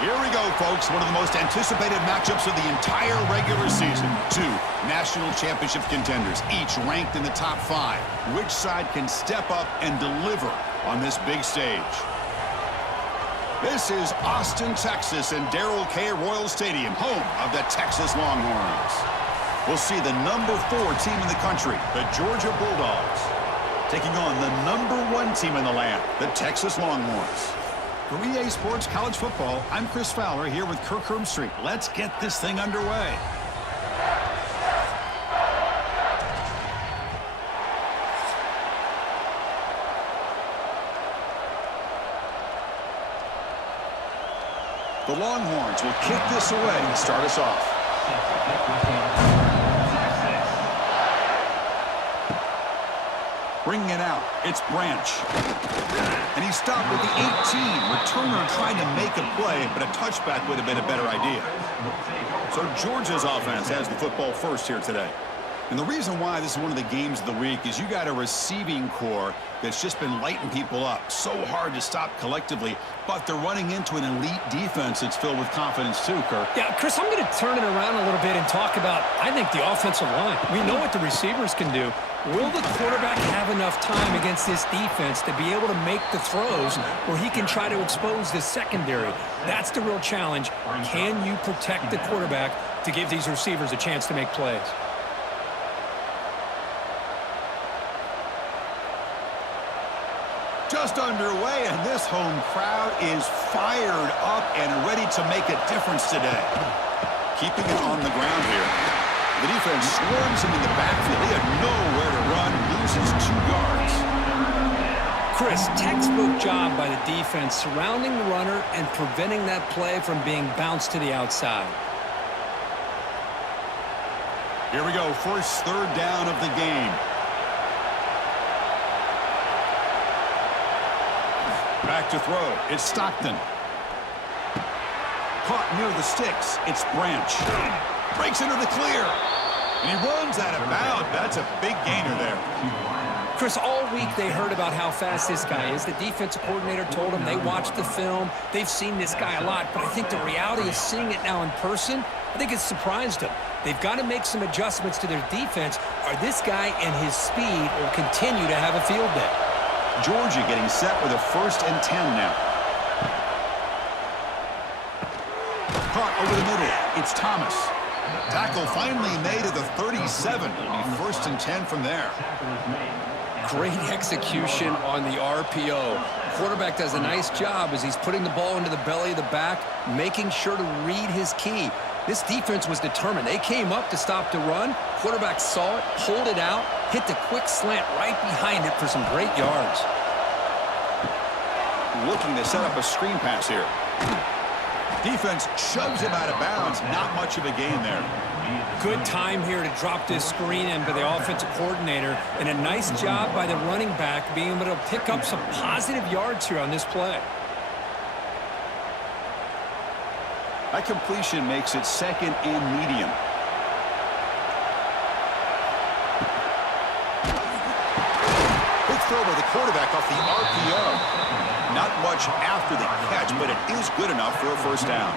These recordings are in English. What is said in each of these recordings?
Here we go, folks. One of the most anticipated matchups of the entire regular season. Two national championship contenders, each ranked in the top 5. Which side can step up and deliver on this big stage? This is Austin, Texas, and Darrell K. Royal Stadium, home of the Texas Longhorns. We'll see the number 4 team in the country, the Georgia Bulldogs, taking on the number 1 team in the land, the Texas Longhorns. For EA Sports College Football, I'm Chris Fowler here with Kirk Herbstreit. Let's get this thing underway. The Longhorns will kick this away to start us off. Bringing it out, it's Branch. And he stopped at the 18. Returner trying to make a play, but a touchback would have been a better idea. So Georgia's offense has the football first here today. And the reason why this is one of the games of the week is you got a receiving core that's just been lighting people up. So hard to stop collectively, but they're running into an elite defense that's filled with confidence too, Kirk. Yeah, Chris, I'm going to turn it around a little bit and talk about, I think, the offensive line. We know what the receivers can do. Will the quarterback have enough time against this defense to be able to make the throws where he can try to expose the secondary? That's the real challenge. Can you protect the quarterback to give these receivers a chance to make plays? Just underway, and this home crowd is fired up and ready to make a difference today. Keeping it on the ground here. The defense swarms him in the backfield. He had nowhere to run, loses 2 yards. Chris, textbook job by the defense surrounding the runner and preventing that play from being bounced to the outside. Here we go, first third down of the game. Back to throw. It's Stockton. Caught near the sticks. It's Branch. Breaks into the clear. And he runs out of bounds. That's a big gainer there. Chris, all week they heard about how fast this guy is. The defensive coordinator told them they watched the film. They've seen this guy a lot. But I think the reality is seeing it now in person, I think it's surprised them. They've got to make some adjustments to their defense, or this guy and his speed will continue to have a field day. Georgia getting set with a 1st and 10 now. Caught over the middle. It's Thomas. Tackle finally made at the 37. It'll be 1st and 10 from there. Great execution on the RPO. Quarterback does a nice job as he's putting the ball into the belly of the back, making sure to read his key. This defense was determined. They came up to stop the run. Quarterback saw it, pulled it out, hit the quick slant right behind it for some great yards. Looking to set up a screen pass here. Defense shoves him out of bounds. Not much of a gain there. Good time here to drop this screen in by the offensive coordinator, and a nice job by the running back being able to pick up some positive yards here on this play. That completion makes it 2nd and medium. Good throw by the quarterback off the RPO. Not much after the catch, but it is good enough for a 1st down.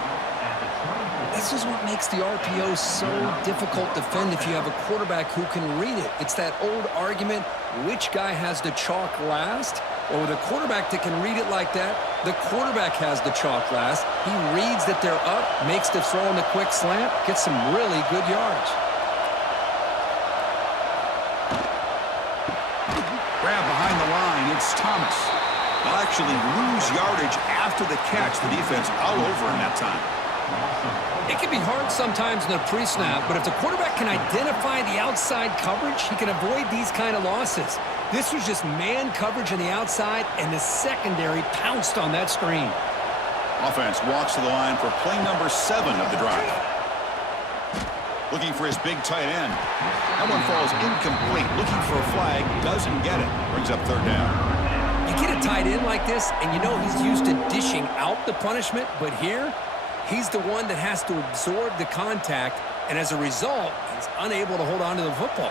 This is what makes the RPO so difficult to defend if you have a quarterback who can read it. It's that old argument, which guy has the chalk last? Or with a quarterback that can read it like that, the quarterback has the chalk last. He reads that they're up, makes the throw on the quick slant, gets some really good yards. Grab behind the line, it's Thomas. They'll actually lose yardage after the catch. The defense all over him that time. It can be hard sometimes in the pre-snap, but if the quarterback can identify the outside coverage, he can avoid these kind of losses. This was just man coverage on the outside, and the secondary pounced on that screen. Offense walks to the line for play number 7 of the drive. Looking for his big tight end. That one falls incomplete. Looking for a flag. Doesn't get it. Brings up 3rd down. You get a tight end like this, and you know he's used to dishing out the punishment, but here, he's the one that has to absorb the contact, and as a result, he's unable to hold on to the football.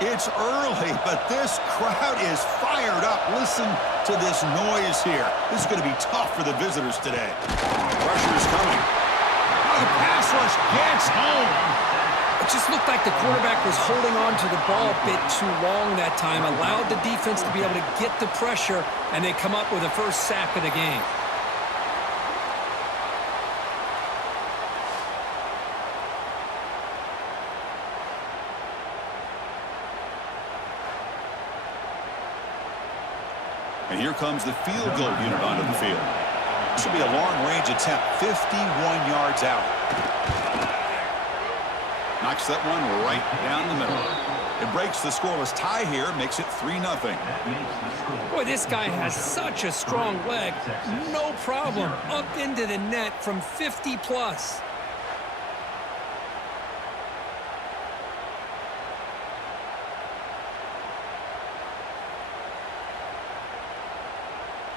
It's early, but this crowd is fired up. Listen to this noise here. This is going to be tough for the visitors today. Pressure is coming. Oh, the pass rush gets home. It just looked like the quarterback was holding on to the ball a bit too long that time, allowed the defense to be able to get the pressure, and they come up with the first sack of the game. And here comes the field goal unit onto the field. This will be a long-range attempt, 51 yards out. Knocks that one right down the middle. It breaks the scoreless tie here, makes it 3-0. Boy, this guy has such a strong leg. No problem. Up into the net from 50+.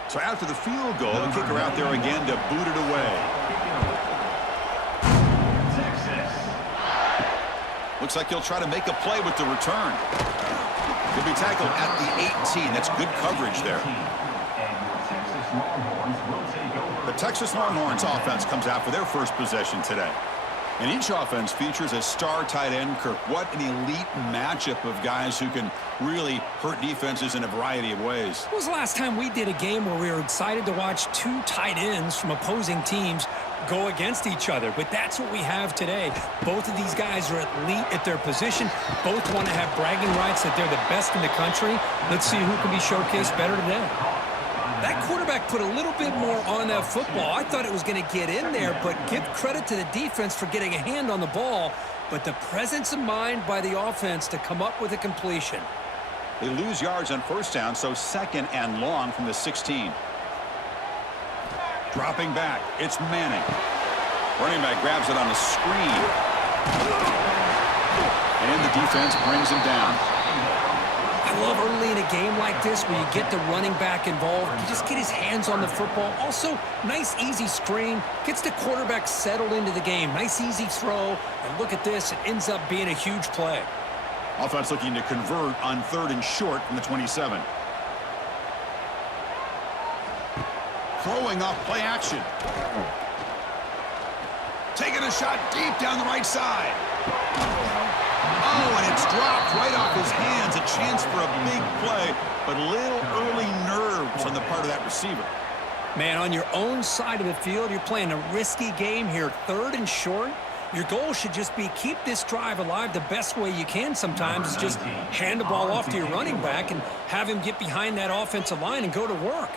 So after the field goal, the kicker out there again to boot it away. Looks like he'll try to make a play with the return. He'll be tackled at the 18. That's good coverage there. The Texas Longhorns offense comes out for their first possession today. And each offense features a star tight end, Kirk. What an elite matchup of guys who can really hurt defenses in a variety of ways. When was the last time we did a game where we were excited to watch two tight ends from opposing teams go against each other? But that's what we have today. Both of these guys are elite at their position. Both want to have bragging rights that they're the best in the country. Let's see who can be showcased better today. That quarterback put a little bit more on that football. I thought it was going to get in there, but give credit to the defense for getting a hand on the ball. But the presence of mind by the offense to come up with a completion. They lose yards on first down, so 2nd and long from the 16. Dropping back, it's Manning. Running back grabs it on a screen. And the defense brings him down. I love early in a game like this where you get the running back involved. You just get his hands on the football. Also, nice, easy screen. Gets the quarterback settled into the game. Nice, easy throw. And look at this. It ends up being a huge play. Offense looking to convert on 3rd and short from the 27. Throwing off play action. Taking a shot deep down the right side. Oh, and it's dropped right off his hands. A chance for a big play, but little early nerves on the part of that receiver. Man, on your own side of the field, you're playing a risky game here. 3rd and short. Your goal should just be keep this drive alive the best way you can sometimes. Is just hand the ball off to your running back and have him get behind that offensive line and go to work.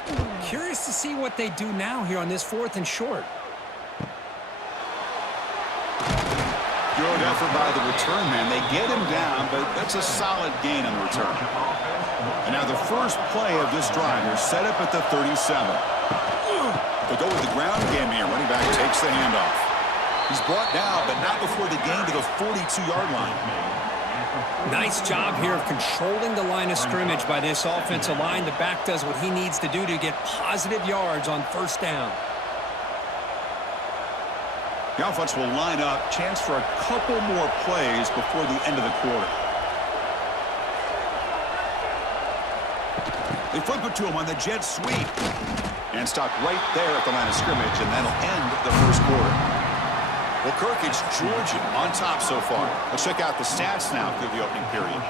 Curious to see what they do now here on this 4th and short. Good effort by the return man. They get him down, but that's a solid gain on the return. And now the first play of this drive is set up at the 37. They go with the ground game here. Running back takes the handoff. He's brought down, but not before the gain to the 42-yard line. Nice job here of controlling the line of scrimmage by this offensive line. The back does what he needs to do to get positive yards on first down. The offense will line up. Chance for a couple more plays before the end of the quarter. They flip it to him on the jet sweep. And stop right there at the line of scrimmage, and that'll end the first quarter. Well, Kirk, it's Georgia on top so far. Let's check out the stats now through the opening period.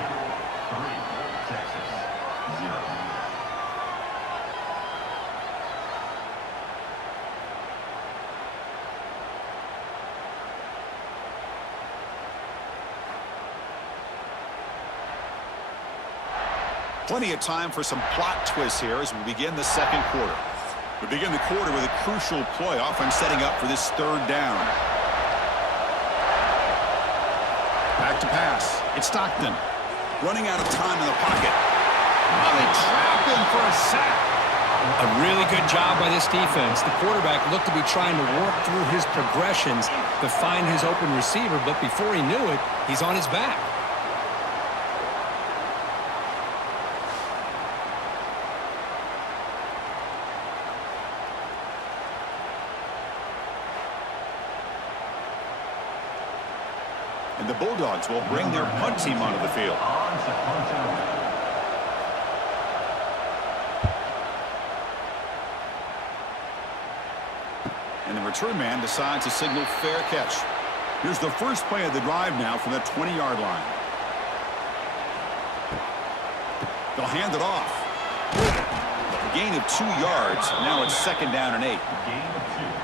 Plenty of time for some plot twists here as we begin the second quarter. We begin the quarter with a crucial play, offense setting up for this 3rd down. Back to pass. It's Stockton. Running out of time in the pocket. Oh, they trap him for a sack. A really good job by this defense. The quarterback looked to be trying to work through his progressions to find his open receiver, but before he knew it, he's on his back. And the Bulldogs will bring their punt team onto the field. And the return man decides to signal fair catch. Here's the first play of the drive now from the 20-yard line. They'll hand it off. A gain of 2 yards. Now it's 2nd down and 8.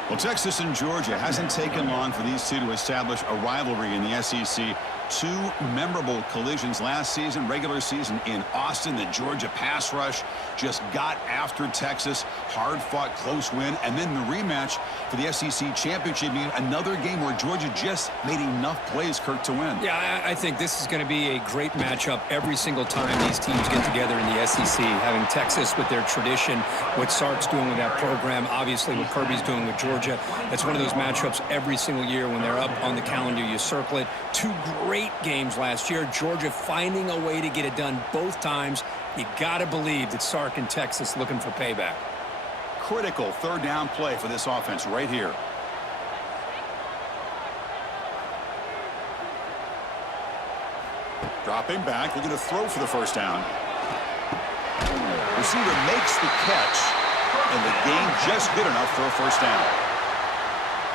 Well, Texas and Georgia hasn't taken long for these two to establish a rivalry in the SEC. 2 memorable collisions last season, regular season in Austin. The Georgia pass rush just got after Texas. Hard-fought, close win. And then the rematch for the SEC championship game. Another game where Georgia just made enough plays, Kirk, to win. Yeah, I think this is going to be a great matchup every single time these teams get together in the SEC. Having Texas with their tradition, what Sark's doing with that program, obviously what Kirby's doing with Georgia. That's one of those matchups every single year when they're up on the calendar. You circle it. 2 great games last year. Georgia finding a way to get it done both times. You got to believe that Sark and Texas looking for payback. Critical 3rd down play for this offense right here. Dropping back, looking to throw for the 1st down. Receiver makes the catch, and the gain just good enough for a 1st down.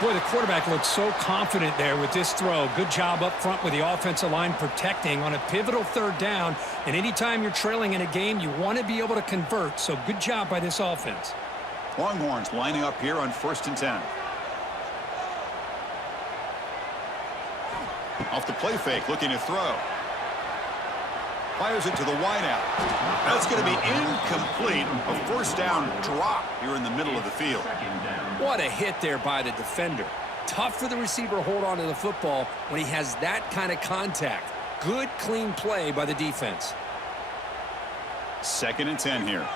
Boy, the quarterback looked so confident there with this throw. Good job up front with the offensive line protecting on a pivotal 3rd down. And anytime you're trailing in a game, you want to be able to convert. So good job by this offense. Longhorns lining up here on 1st and 10. Off the play fake, looking to throw. Fires it to the wideout. That's going to be incomplete. A 1st down drop here in the middle of the field. What a hit there by the defender. Tough for the receiver to hold on to the football when he has that kind of contact. Good, clean play by the defense. 2nd and 10 here.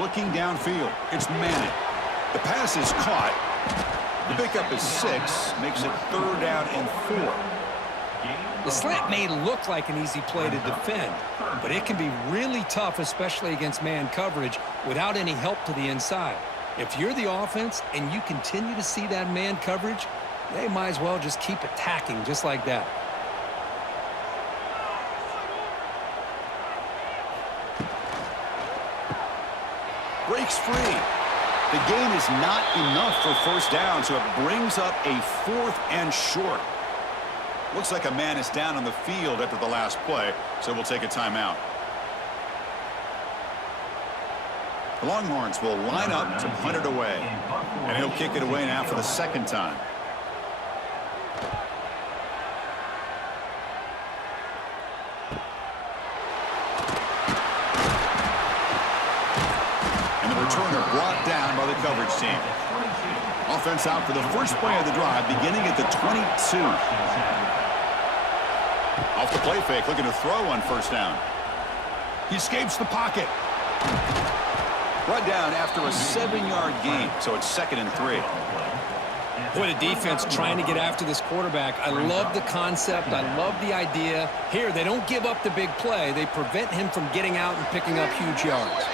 Looking downfield. It's Manning. The pass is caught. The pickup is 6. Makes it 3rd down and 4. The slant may look like an easy play to defend, but it can be really tough, especially against man coverage, without any help to the inside. If you're the offense and you continue to see that man coverage, they might as well just keep attacking just like that. Breaks free. The gain is not enough for 1st down, so it brings up a 4th and short. Looks like a man is down on the field after the last play, so we'll take a timeout. The Longhorns will line up to punt it away, and he'll kick it away now for the 2nd time. And the returner brought down by the coverage team. Offense out for the first play of the drive, beginning at the 22. Off the play fake, looking to throw on 1st down. He escapes the pocket. Brought down after a 7-yard gain, so it's 2nd and 3. Boy, the defense trying to get after this quarterback. I love the concept. I love the idea. Here, they don't give up the big play. They prevent him from getting out and picking up huge yards.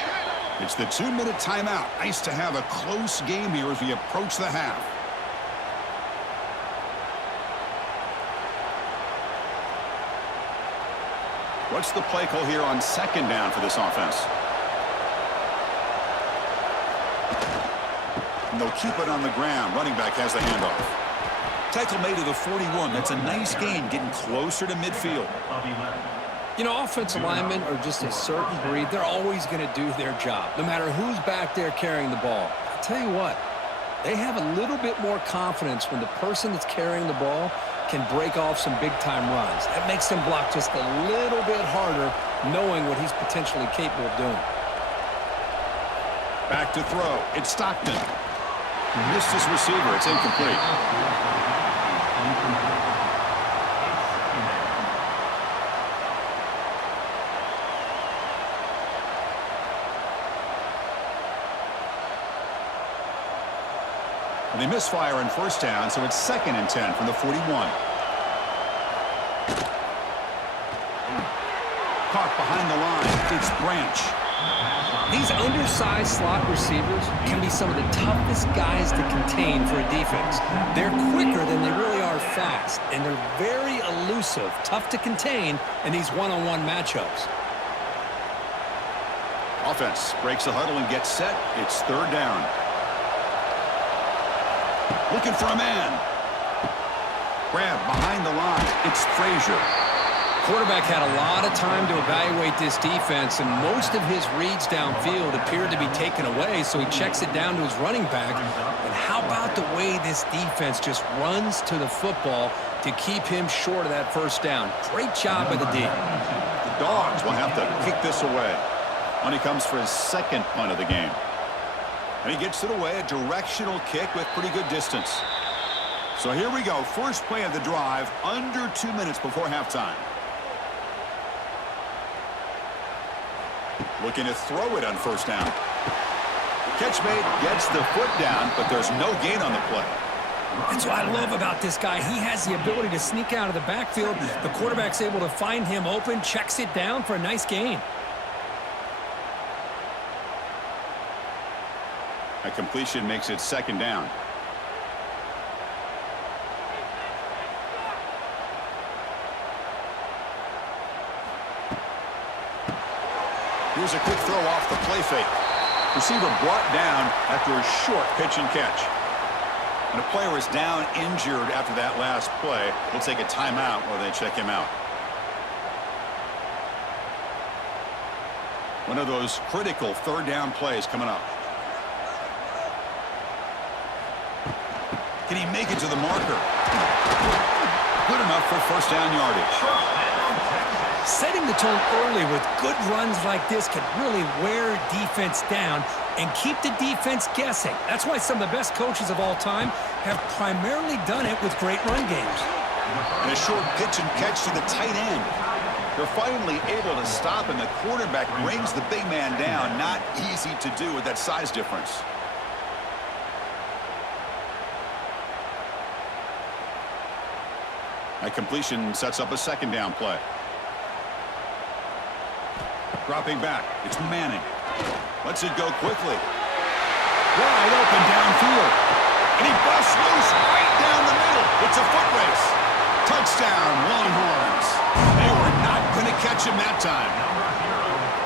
It's the 2-minute timeout. Nice to have a close game here as we approach the half. What's the play call here on 2nd down for this offense? And they'll keep it on the ground. Running back has the handoff. Tackle made to the 41. That's a nice gain, getting closer to midfield. You know, offensive linemen are just a certain breed. They're always going to do their job, no matter who's back there carrying the ball. I'll tell you what, they have a little bit more confidence when the person that's carrying the ball can break off some big-time runs. That makes them block just a little bit harder, knowing what he's potentially capable of doing. Back to throw. It's Stockton. Missed his receiver. It's incomplete. And they misfire on 1st down, so it's 2nd and 10 from the 41. Caught behind the line. It's Branch. These undersized slot receivers can be some of the toughest guys to contain for a defense. They're quicker than they really are fast, and they're very elusive, tough to contain in these one-on-one matchups. Offense breaks the huddle and gets set. It's third down. Looking for a man. Grab behind the line. It's Frazier. Quarterback had a lot of time to evaluate this defense, and most of his reads downfield appeared to be taken away, so he checks it down to his running back. And how about the way this defense just runs to the football to keep him short of that first down? Great job by the D. The Dogs will have to kick this away when he comes for his second punt of the game. And he gets it away, a directional kick with pretty good distance. So here we go, first play of the drive, under 2 minutes before halftime. Looking to throw it on first down. Catch made, gets the foot down, but there's no gain on the play. That's what I love about this guy. He has the ability to sneak out of the backfield. The quarterback's able to find him open, checks it down for a nice gain. A completion makes it second down. Here's a quick throw off the play fake. Receiver brought down after a short pitch and catch. And a player is down injured after that last play. We'll take a timeout while they check him out. One of those critical third down plays coming up. Can he make it to the marker? Good enough for first down yardage. Setting the tone early with good runs like this can really wear defense down and keep the defense guessing. That's why some of the best coaches of all time have primarily done it with great run games. And a short pitch and catch to the tight end. They're finally able to stop, and the quarterback brings the big man down. Not easy to do with that size difference. That completion sets up a second down play. Dropping back, it's Manning. Lets it go quickly. Wide open downfield. And he busts loose right down the middle. It's a foot race. Touchdown, Longhorns. They were not going to catch him that time.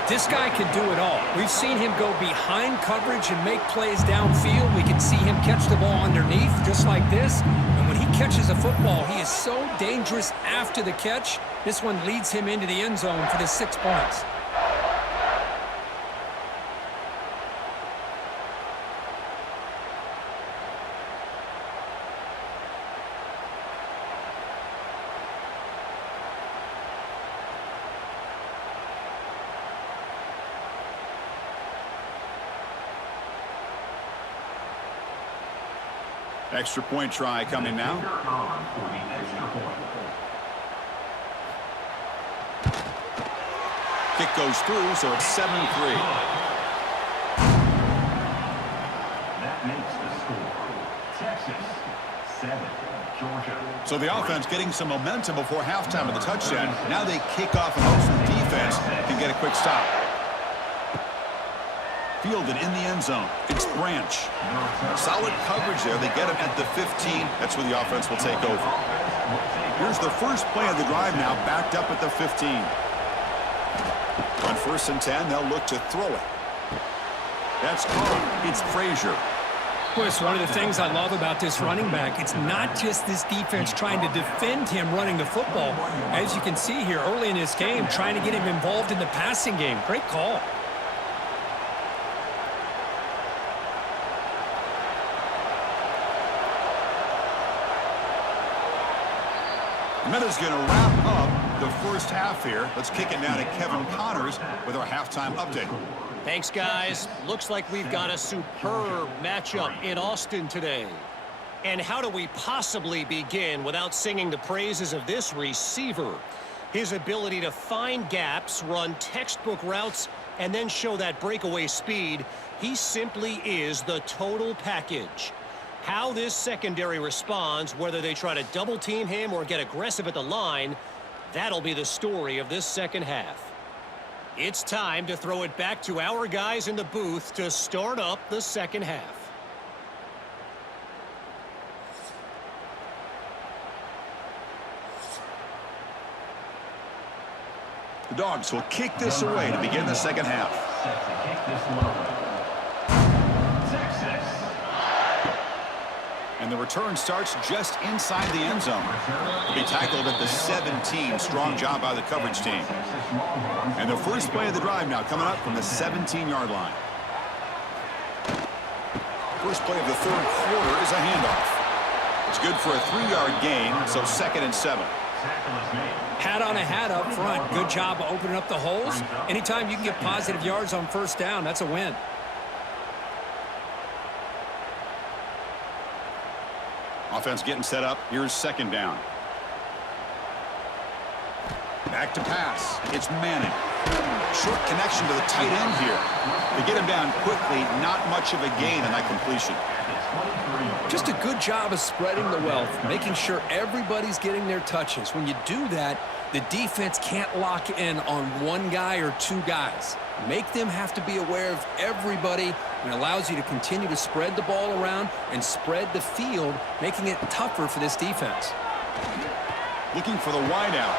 This guy can do it all. We've seen him go behind coverage and make plays downfield. We can see him catch the ball underneath just like this. And when he catches a football, he is so dangerous after the catch. This one leads him into the end zone for the 6 points. Extra point try coming now. Kick goes through, so it's 7-3. That makes the score. Texas 7, Georgia. So the offense getting some momentum before halftime with the touchdown. Now they kick off and hope the defense can get a quick stop. Fielded in the end zone. It's Branch. Solid coverage there. They get him at the 15. That's where the offense will take over. Here's the first play of the drive now, backed up at the 15. On 1st and 10, they'll look to throw it. That's caught. It's Frazier. Chris, one of the things I love about this running back, it's not just this defense trying to defend him running the football. As you can see here early in this game, trying to get him involved in the passing game. Great call. And that is going to wrap up the first half here. Let's kick it now to Kevin Connors with our halftime update. Thanks, guys. Looks like we've got a superb matchup in Austin today. And how do we possibly begin without singing the praises of this receiver? His ability to find gaps, run textbook routes, and then show that breakaway speed. He simply is the total package. How this secondary responds, whether they try to double-team him or get aggressive at the line, that'll be the story of this second half. It's time to throw it back to our guys in the booth to start up the second half. The Dogs will kick this away to begin the second half. set to kick this one away. Texas. And the return starts just inside the end zone. To be tackled at the 17. Strong job by the coverage team. And the first play of the drive now coming up from the 17-yard line. First play of the third quarter is a handoff. It's good for a 3-yard gain, so 2nd and 7. Hat on a hat up front. Good job of opening up the holes. Anytime you can get positive yards on first down, that's a win. Offense getting set up. Here's 2nd down. Back to pass. It's Manning. Short connection to the tight end here. They get him down quickly. Not much of a gain on that completion. Just a good job of spreading the wealth, making sure everybody's getting their touches. When you do that, the defense can't lock in on one guy or two guys. Make them have to be aware of everybody, and allows you to continue to spread the ball around and spread the field, making it tougher for this defense. Looking for the wideout.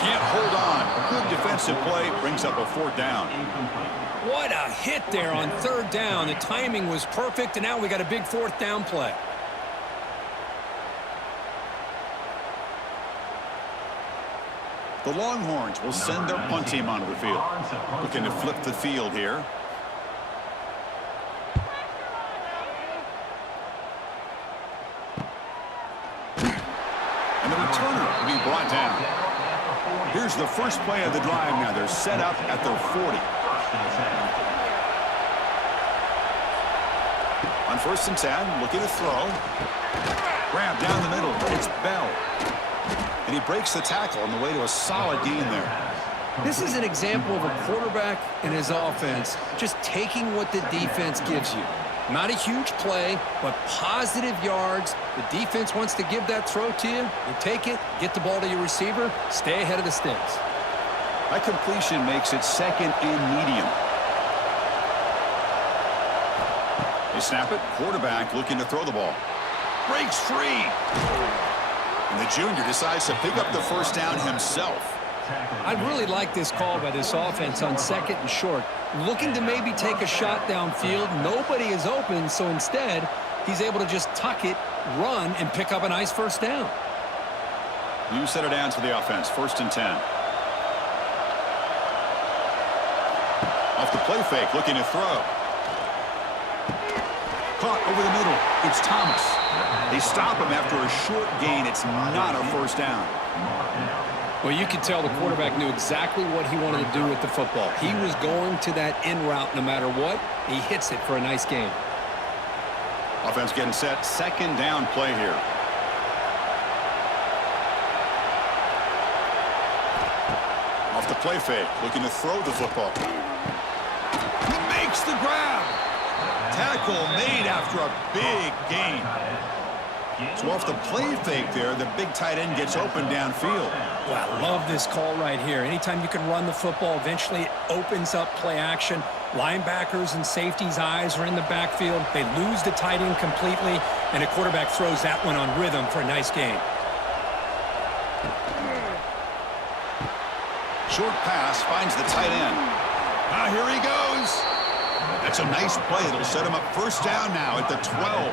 Can't hold on. Good defensive play. Brings up a 4th down. What a hit there on 3rd down. The timing was perfect, and now we got a big 4th down play. The Longhorns will send their punt team onto the field. Looking to flip the field here. And the returner will be brought down. Here's the first play of the drive now. They're set up at their 40. On 1st and 10, looking to throw. Grab down the middle. It's Bell. And he breaks the tackle on the way to a solid gain there. This is an example of a quarterback and his offense just taking what the defense gives you. Not a huge play, but positive yards. The defense wants to give that throw to you. You take it, get the ball to your receiver, stay ahead of the sticks. That completion makes it 2nd and medium. They snap it. Quarterback looking to throw the ball. Breaks free. And the junior decides to pick up the first down himself. I really like this call by this offense on 2nd and short. Looking to maybe take a shot downfield. Nobody is open, so instead, he's able to just tuck it, run, and pick up a nice first down. New set of downs for the offense. 1st and 10. Off the play fake, looking to throw. Caught over the middle. It's Thomas. They stop him after a short gain. It's not a first down. Well, you could tell the quarterback knew exactly what he wanted to do with the football. He was going to that in route no matter what. He hits it for a nice gain. Offense getting set. 2nd down play here. Off the play fake, looking to throw the football. He makes the grab. Tackle made after a big gain. So off the play fake there, the big tight end gets open downfield. Well, I love this call right here. Anytime you can run the football, eventually it opens up play action. Linebackers and safeties' eyes are in the backfield. They lose the tight end completely, and the quarterback throws that one on rhythm for a nice gain. Short pass finds the tight end. Now here he goes. That's a nice play. It'll set him up first down now at the 12.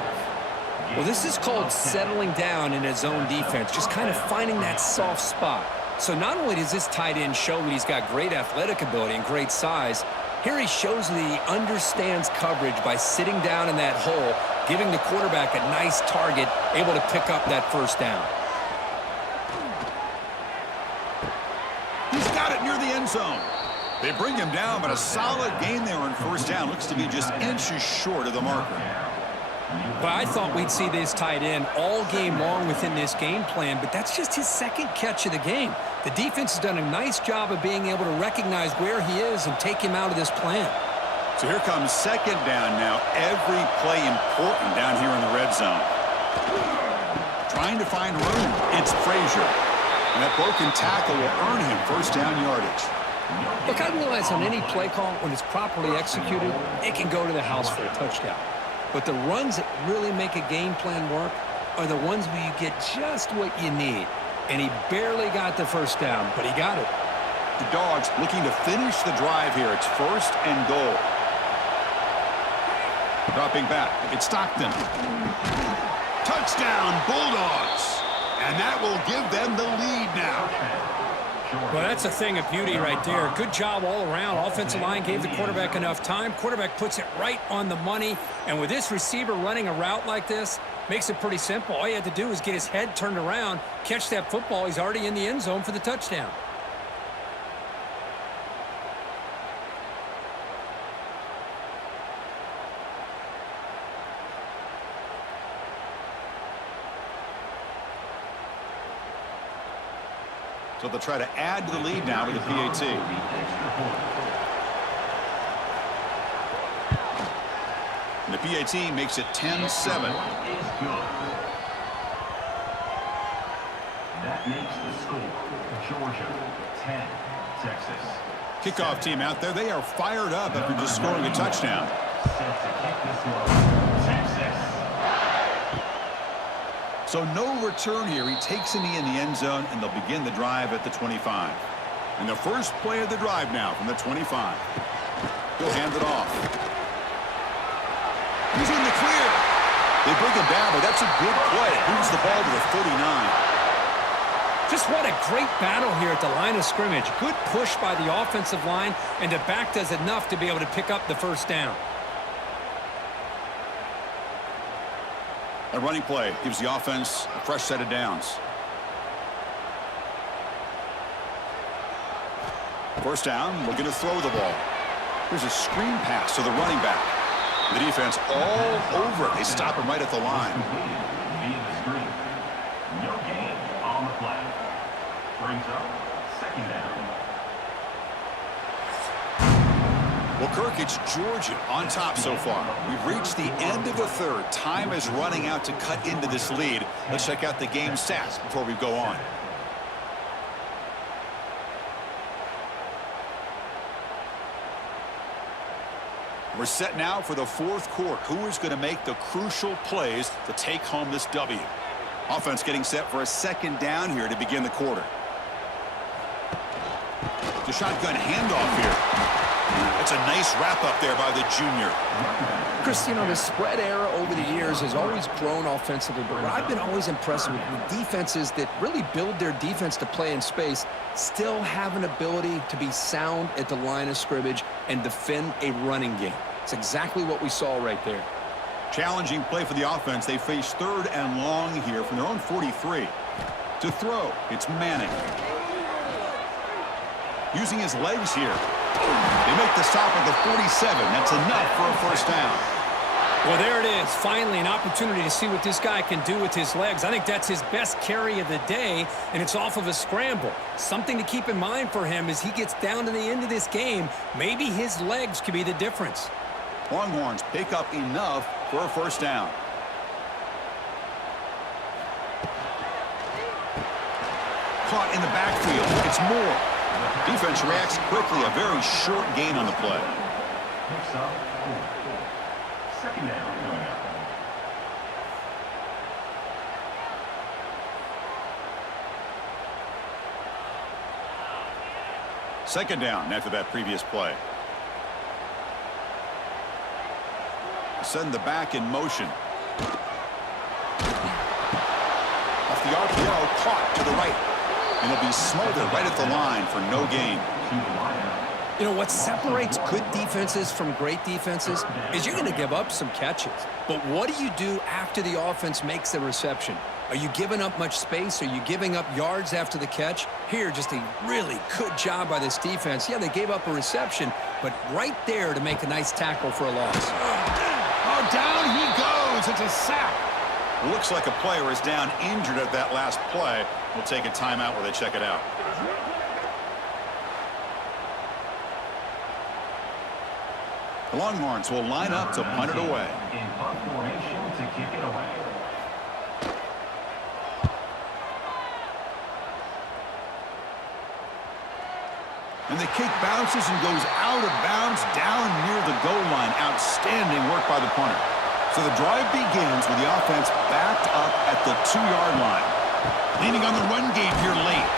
Well, this is called settling down in his own defense, just kind of finding that soft spot. So not only does this tight end show that he's got great athletic ability and great size, here he shows that he understands coverage by sitting down in that hole, giving the quarterback a nice target, able to pick up that first down. He's got it near the end zone. They bring him down, but a solid gain there on first down. Looks to be just inches short of the marker. But I thought we'd see this tight end all game long within this game plan, but that's just his 2nd catch of the game. The defense has done a nice job of being able to recognize where he is and take him out of this plan. So here comes 2nd down now. Every play important down here in the red zone. Trying to find room. It's Frazier. And that broken tackle will earn him first down yardage. Look, I realize on any play call, when it's properly executed, it can go to the house for a touchdown. But the runs that really make a game plan work are the ones where you get just what you need. And he barely got the first down, but he got it. The Dogs looking to finish the drive here. It's 1st and goal. Dropping back, it's Stockton. Touchdown, Bulldogs. And that will give them the lead now. Well, that's a thing of beauty right there. Good job all around. Offensive line gave the quarterback enough time. Quarterback puts it right on the money. And with this receiver running a route like this, makes it pretty simple. All you had to do is get his head turned around, catch that football. He's already in the end zone for the touchdown. So they'll try to add to the lead now with the PAT. And the PAT makes it 10-7. That makes the score. Georgia 10, Texas. Kickoff team out there. They are fired up after just scoring a touchdown. Set to kick this one. Texas. So no return here. He takes a knee in the end zone, and they'll begin the drive at the 25. And the first play of the drive now from the 25. He'll hand it off. He's in the clear. They bring him down, but that's a good play. Moves the ball to the 39. Just what a great battle here at the line of scrimmage. Good push by the offensive line, and the back does enough to be able to pick up the first down. A running play gives the offense a fresh set of downs. First down, looking to throw the ball. Here's a screen pass to the running back. The defense all over it. They stop him right at the line. Via the screen. No gain on the play. Brings up 2nd down. Well, Kirk, it's Georgia on top so far. We've reached the end of the third. Time is running out to cut into this lead. Let's check out the game stats before we go on. We're set now for the 4th quarter. Who is going to make the crucial plays to take home this W? Offense getting set for a 2nd down here to begin the quarter. The shotgun handoff here. That's a nice wrap-up there by the junior. Chris, you know, the spread era over the years has always grown offensively, but what I've been always impressed with defenses that really build their defense to play in space still have an ability to be sound at the line of scrimmage and defend a running game. It's exactly what we saw right there. Challenging play for the offense. They face 3rd and long here from their own 43. To throw, it's Manning. Using his legs here. They make the stop at the 47. That's enough for a first down. Well, there it is. Finally, an opportunity to see what this guy can do with his legs. I think that's his best carry of the day, and it's off of a scramble. Something to keep in mind for him as he gets down to the end of this game. Maybe his legs could be the difference. Longhorns pick up enough for a first down. Caught in the backfield. It's Moore. Defense reacts quickly. A very short gain on the play. Picks up 4. 2nd down coming up. Second down after that previous play. Send the back in motion. Off the RPO, caught to the right. And he'll be smothered right at the line for no gain. You know, what separates good defenses from great defenses is you're going to give up some catches. But what do you do after the offense makes the reception? Are you giving up much space? Are you giving up yards after the catch? Here, just a really good job by this defense. Yeah, they gave up a reception, but right there to make a nice tackle for a loss. Oh, down he goes. It's a sack. Looks like a player is down injured at that last play. We'll take a timeout while they check it out. The Longhorns will line up to punt it away. In punt formation to kick it away. And the kick bounces and goes out of bounds down near the goal line. Outstanding work by the punter. So the drive begins with the offense backed up at the 2-yard line. Leaning on the run game here late.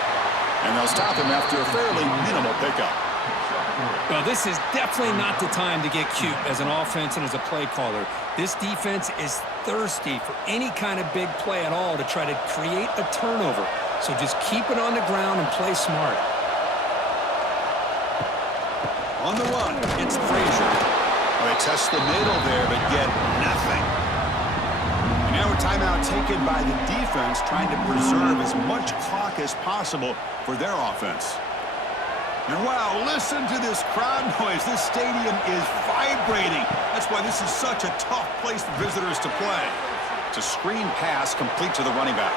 And they'll stop him after a fairly minimal pickup. Well, this is definitely not the time to get cute as an offense and as a play caller. This defense is thirsty for any kind of big play at all to try to create a turnover. So just keep it on the ground and play smart. On the run, it's Frazier. Well, they test the middle there, but get nothing. And now a timeout taken by the defense, trying to preserve as much clock as possible for their offense. And wow, listen to this crowd noise. This stadium is vibrating. That's why this is such a tough place for visitors to play. It's a screen pass complete to the running back.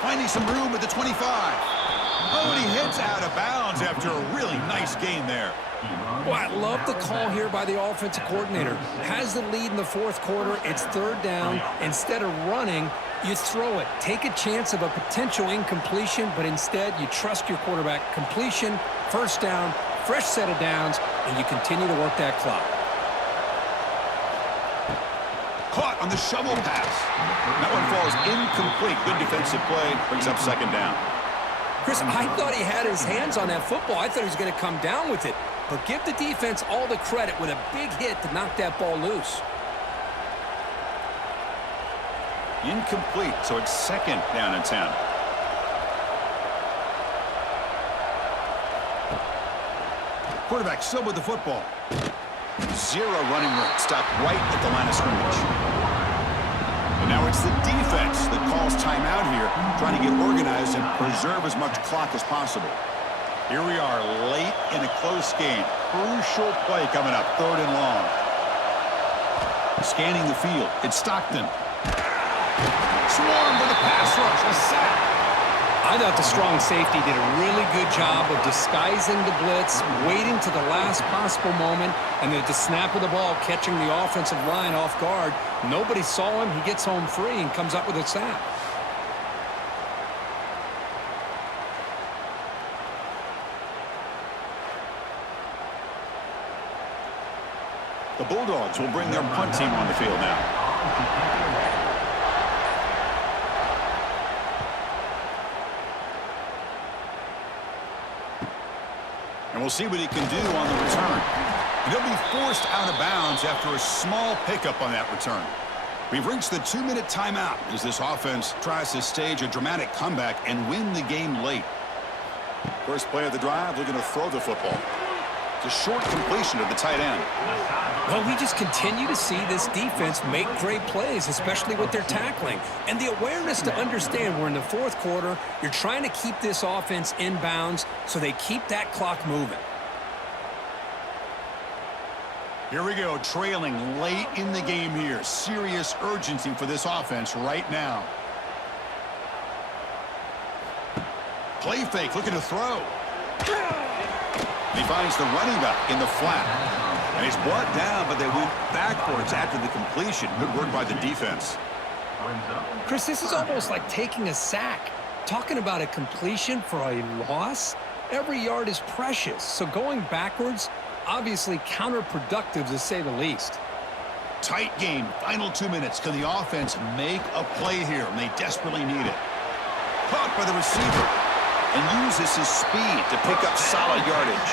Finding some room at the 25. Oh, and he hits out of bounds after a really nice gain there. Well, I love the call here by the offensive coordinator. Has the lead in the fourth quarter. It's third down. Instead of running, you throw it. Take a chance of a potential incompletion, but instead you trust your quarterback. Completion, first down, fresh set of downs, and you continue to work that clock. Caught on the shovel pass. That one falls incomplete. Good defensive play. Brings up second down. Chris, I thought he had his hands on that football. I thought he was going to come down with it. But give the defense all the credit with a big hit to knock that ball loose. Incomplete, so it's second down and 10. Quarterback still with the football. Zero running room. Stopped right at the line of scrimmage. And now it's the defense that calls timeout here, trying to get organized and preserve as much clock as possible. Here we are late in a close game. Crucial play coming up, third and long. Scanning the field, it's Stockton. Swarm for the pass rush, a sack. I thought the strong safety did a really good job of disguising the blitz, waiting to the last possible moment, and then at the snap of the ball, catching the offensive line off guard. Nobody saw him. He gets home free and comes up with a sack. The Bulldogs will bring their punt team on the field now. And we'll see what he can do on the return. And he'll be forced out of bounds after a small pickup on that return. We've reached the 2-minute timeout as this offense tries to stage a dramatic comeback and win the game late. First play of the drive, looking to throw the football. It's a short completion to the tight end. Well, we just continue to see this defense make great plays, especially with their tackling. And the awareness to understand we're in the fourth quarter, you're trying to keep this offense in bounds so they keep that clock moving. Here we go, trailing late in the game here. Serious urgency for this offense right now. Play fake, looking to throw. He finds the running back in the flat. And he's brought down, but they went backwards after the completion. Good work by the defense. Chris, this is almost like taking a sack. Talking about a completion for a loss, every yard is precious. So going backwards, obviously counterproductive to say the least. Tight game, final 2 minutes. Can the offense make a play here? And they desperately need it. Caught by the receiver. And uses his speed to pick up solid yardage.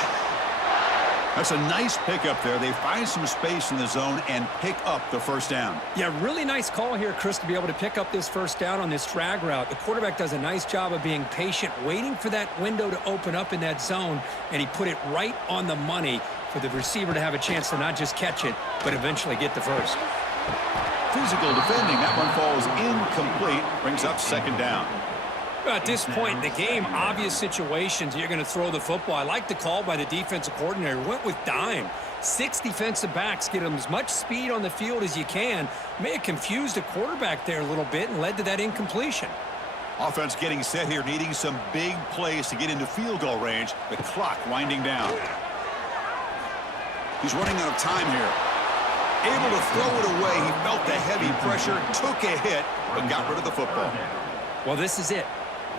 That's a nice pickup there. They find some space in the zone and pick up the first down. Yeah, really nice call here, Chris, to be able to pick up this first down on this drag route. The quarterback does a nice job of being patient, waiting for that window to open up in that zone, and he put it right on the money for the receiver to have a chance to not just catch it, but eventually get the first. Physical defending. That one falls incomplete. Brings up second down. At this point in the game, obvious situations, you're going to throw the football. I like the call by the defensive coordinator. Went with dime. 6 defensive backs, get them as much speed on the field as you can. May have confused the quarterback there a little bit and led to that incompletion. Offense getting set here, needing some big plays to get into field goal range. The clock winding down. He's running out of time here. Able to throw it away. He felt the heavy pressure, took a hit, but got rid of the football. Well, this is it.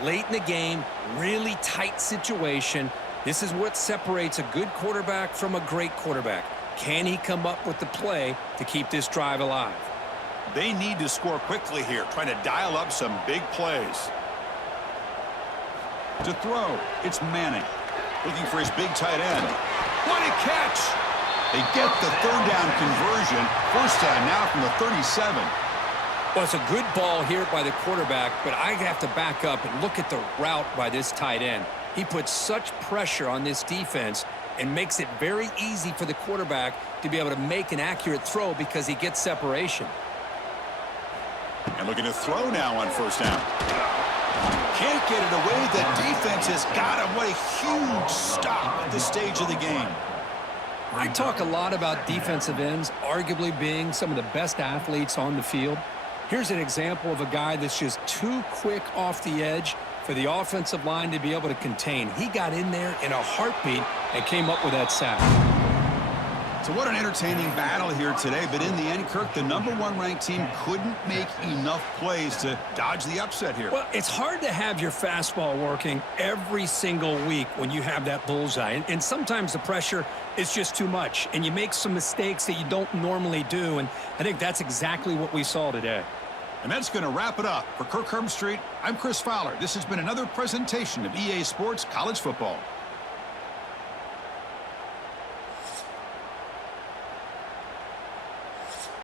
Late in the game, really tight situation. This is what separates a good quarterback from a great quarterback. Can he come up with the play to keep this drive alive? They need to score quickly here, trying to dial up some big plays. To throw, it's Manning. Looking for his big tight end. What a catch! They get the third down conversion. First down now from the 37. Well, it's a good ball here by the quarterback, but I have to back up and look at the route by this tight end. He puts such pressure on this defense and makes it very easy for the quarterback to be able to make an accurate throw because he gets separation. And looking to throw now on first down. Can't get it away. The defense has got him. What a huge stop at this stage of the game. I talk a lot about defensive ends arguably being some of the best athletes on the field. Here's an example of a guy that's just too quick off the edge for the offensive line to be able to contain. He got in there in a heartbeat and came up with that sack. So what an entertaining battle here today, but in the end, Kirk, the #1 ranked team couldn't make enough plays to dodge the upset here. Well, it's hard to have your fastball working every single week when you have that bullseye. And sometimes the pressure is just too much, and you make some mistakes that you don't normally do, and I think that's exactly what we saw today. And that's going to wrap it up. For Kirk Herbstreit, I'm Chris Fowler. This has been another presentation of EA Sports College Football.